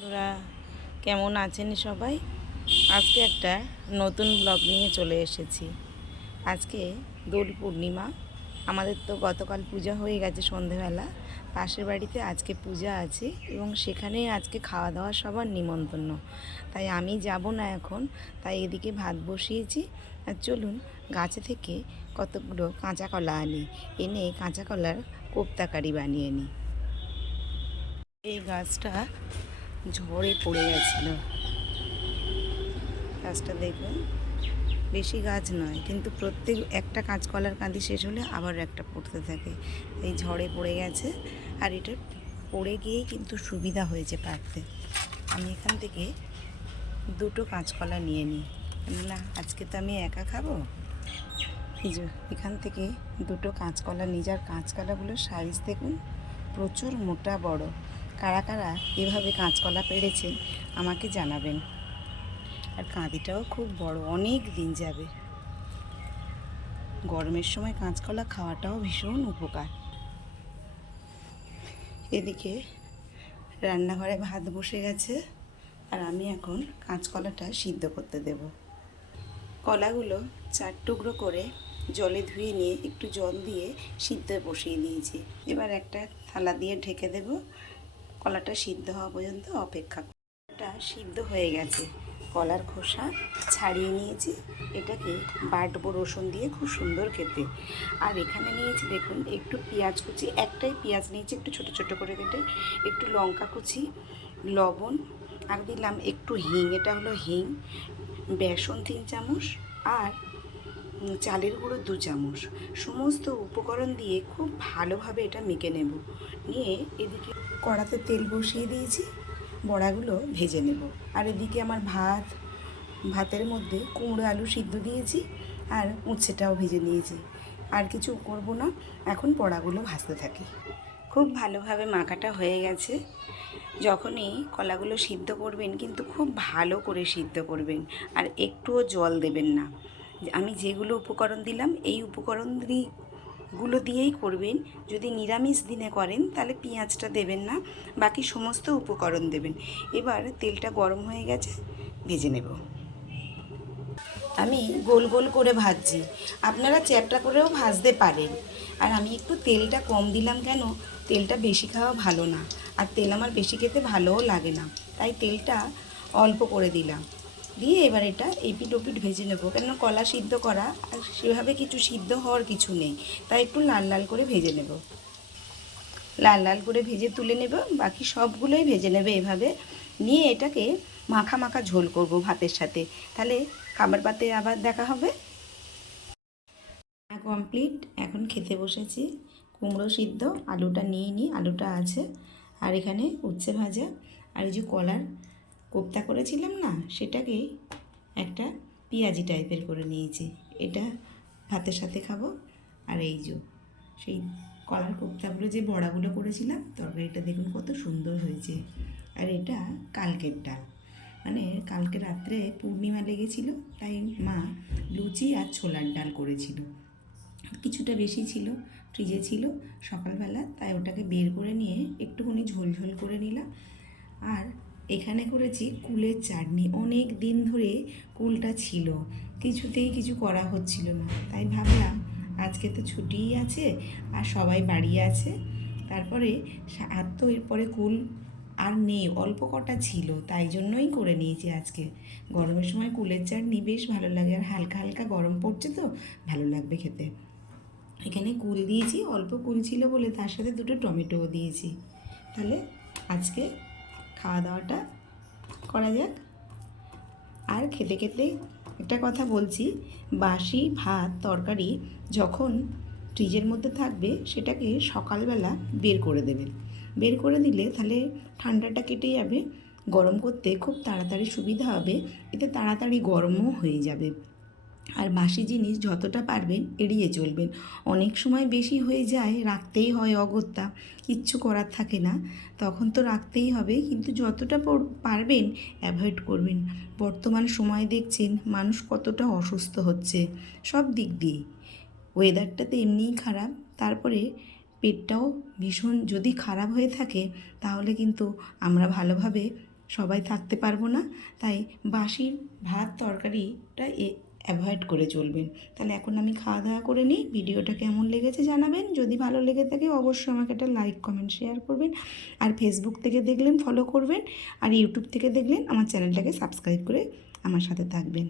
বন্ধুরা, কেমন আছেন সবাই? আজকে একটা নতুন ব্লগ নিয়ে চলে এসেছি। আজকে দোল পূর্ণিমা। আমাদের তো গতকাল পূজা হয়ে গেছে সন্ধেবেলা। পাশের বাড়িতে আজকে পূজা আছে এবং সেখানে আজকে খাওয়া দাওয়া সবার নিমন্ত্রণ। তাই আমি যাব না এখন, তাই এদিকে ভাত বসিয়েছি। আর চলুন গাছে থেকে কতগুলো কাঁচা কলা আনি, এনে কাঁচা কলার কোপ্তাকারি বানিয়ে নিই। এই গাছটা ঝড়ে পড়ে গেছিল। গাছটা দেখুন, বেশি গাছ নয়, কিন্তু প্রত্যেক একটা কাঁচকলার কাঁদি শেষ হলে আবার একটা পড়তে থাকে। এই ঝড়ে পড়ে গেছে, আর এটা পড়ে গিয়েই কিন্তু সুবিধা হয়েছে পারতে। আমি এখান থেকে দুটো কাঁচকলা নিয়ে নিই, না আজকে তো আমি একা খাবো। এই যে এখান থেকে দুটো কাঁচকলা নিই, যার কাঁচকলাগুলোর সাইজ দেখুন, প্রচুর মোটা বড়। কারা কারা এভাবে কাঁচকলা পেড়েছেন আমাকে জানাবেন। আর কাঁদিটাও খুব বড়, অনেক দিন যাবে। গরমের সময় কাঁচকলা খাওয়াটাও ভীষণ উপকার। এদিকে রান্নাঘরে ভাত বসে গেছে, আর আমি এখন কাঁচকলাটা সিদ্ধ করতে দেব। কলাগুলো 4 টুকরো করে জলে ধুয়ে নিয়ে একটু জল দিয়ে সিদ্ধ বসিয়ে দিয়েছি। এবার একটা থালা দিয়ে ঢেকে দেব, কলাটা সিদ্ধ হওয়া পর্যন্ত অপেক্ষা। কলাটা সিদ্ধ হয়ে গেছে, কলার খোসা ছাড়িয়ে নিয়েছি। এটাকে বাটবো রসুন দিয়ে, খুব সুন্দর খেতে। আর এখানে নিয়েছি দেখুন একটু পেঁয়াজ কুচি, একটাই পেঁয়াজ নিয়েছি একটু ছোট ছোট করে কেটে, একটু লঙ্কা কুচি, লবণ, আর দিলাম একটু হিং, এটা হলো হিং, বেসন 3 চামচ, আর চালের গুঁড়ো 2 চামচ। সমস্ত উপকরণ দিয়ে খুব ভালোভাবে এটা মেখে নেব। নিয়ে এদিকে কড়াতে তেল বসিয়ে দিয়েছি, বড়াগুলো ভেজে নেব। আর এদিকে আমার ভাতের মধ্যে কুমড়ো আলু সিদ্ধ দিয়েছি, আর উচ্ছেটাও ভেজে নিয়েছি। আর কিছু করব না, এখন বড়াগুলো ভাজতে থাকি। খুব ভালোভাবে মাখাটা হয়ে গেছে। যখনই কলাগুলো সিদ্ধ করবেন কিন্তু খুব ভালো করে সিদ্ধ করবেন, আর একটুও জল দেবেন না। আমি যেগুলো উপকরণ দিলাম এই উপকরণগুলো দিয়েই করবেন। যদি নিরামিষ দিনে করেন তাহলে পেঁয়াজটা দেবেন না, বাকি সমস্ত উপকরণ দেবেন। এবার তেলটা গরম হয়ে গেছে, ভেজে নেব। আমি গোল গোল করে ভাজছি, আপনারা চ্যাপটা করেও ভাজতে পারেন। আর আমি একটু তেলটা কম দিলাম, কেন তেলটা বেশি খাওয়া ভালো না, আর তেল আমার বেশি খেতে ভালোও লাগে না, তাই তেলটা অল্প করে দিলাম। দিয়ে এবার এটা এপিট ওপিট ভেজে নেবো, কেন কলা সিদ্ধ করা আর সেভাবে কিছু সিদ্ধ হওয়ার কিছু নেই, তাই একটু লাল লাল করে ভেজে নেব। লাল লাল করে ভেজে তুলে নেব, বাকি সবগুলোই ভেজে নেবে এভাবে। নিয়ে এটাকে মাখা মাখা ঝোল করব ভাতের সাথে, তাহলে খাবার পাতে আবার দেখা হবে। কমপ্লিট, এখন খেতে বসেছি। কুমড়ো সিদ্ধ, আলুটা নিয়ে নিই, আলুটা আছে, আর এখানে উচ্ছে ভাজা, আর এই যে কলার কোপ্তা করেছিলাম না, সেটাকে একটা পেঁয়াজি টাইপের করে নিয়েছি। এটা ভাতের সাথে খাবো। আর এই যে সেই কলার কোপ্তাগুলো যে বড়াগুলো করেছিলাম, তরকারিটা দেখুন কত সুন্দর হয়েছে। আর এটা কালকের ডাল, মানে কালকে রাত্রে পূর্ণিমা লেগেছিল, তাই মা লুচি আর ছোলার ডাল করেছিল। কিছুটা বেশি ছিল, ফ্রিজে ছিল সকালবেলা, তাই ওটাকে বের করে নিয়ে একটুখানি ঝোল ঝোল করে নিলাম। আর এখানে করেছি কুলের চাটনি, অনেক দিন ধরে কুলটা ছিল, কিছুতেই কিছু করা হচ্ছিল না, তাই ভাবলাম আজকে তো ছুটিই আছে আর সবাই বাড়ি আছে, তারপরে আর তো এরপরে কুল আর নেই, অল্প কটা ছিল, তাই জন্যই করে নিয়েছি আজকে। গরমের সময় কুলের চাটনি বেশ ভালো লাগে, আর হালকা হালকা গরম পড়ছে তো ভালো লাগবে খেতে। এখানে কুল দিয়েছি, অল্প কুল ছিল বলে তার সাথে দুটো টমেটোও দিয়েছি। তাহলে আজকে খাওয়া দাওয়াটা করা যাক। আর খেতে খেতে একটা কথা বলছি, বাসি ভাত তরকারি যখন ফ্রিজের মধ্যে থাকবে সেটাকে সকালবেলা বের করে দেবেন। বের করে দিলে তাহলে ঠান্ডাটা কেটে যাবে, গরম করতে খুব তাড়াতাড়ি সুবিধা হবে, এতে তাড়াতাড়ি গরমও হয়ে যাবে। আর বাসি জিনিস যতটা পারবেন এড়িয়ে চলবেন। অনেক সময় বেশি হয়ে যায়, রাখতেই হয় অগত্যা, কিচ্ছু করার থাকে না, তখন তো রাখতেই হবে, কিন্তু যতটা পারবেন অ্যাভয়েড করবেন। বর্তমান সময় দেখছেন মানুষ কতটা অসুস্থ হচ্ছে সব দিক দিয়ে। ওয়েদারটা তো এমনিই খারাপ, তারপরে পেটটাও ভীষণ যদি খারাপ হয়ে থাকে, তাহলে কিন্তু আমরা ভালোভাবে সবাই থাকতে পারবো না, তাই বাসি ভাত তরকারিটা অ্যাভয়েড করে চলবেন। তাহলে এখন আমি খাওয়া দাওয়া করে নিই। ভিডিওটা কেমন লেগেছে জানাবেন, যদি ভালো লেগে থাকে অবশ্যই আমাকে একটা লাইক কমেন্ট শেয়ার করবেন। আর ফেসবুক থেকে দেখলেন ফলো করবেন, আর ইউটিউব থেকে দেখলেন আমার চ্যানেলটাকে সাবস্ক্রাইব করে আমার সাথে থাকবেন।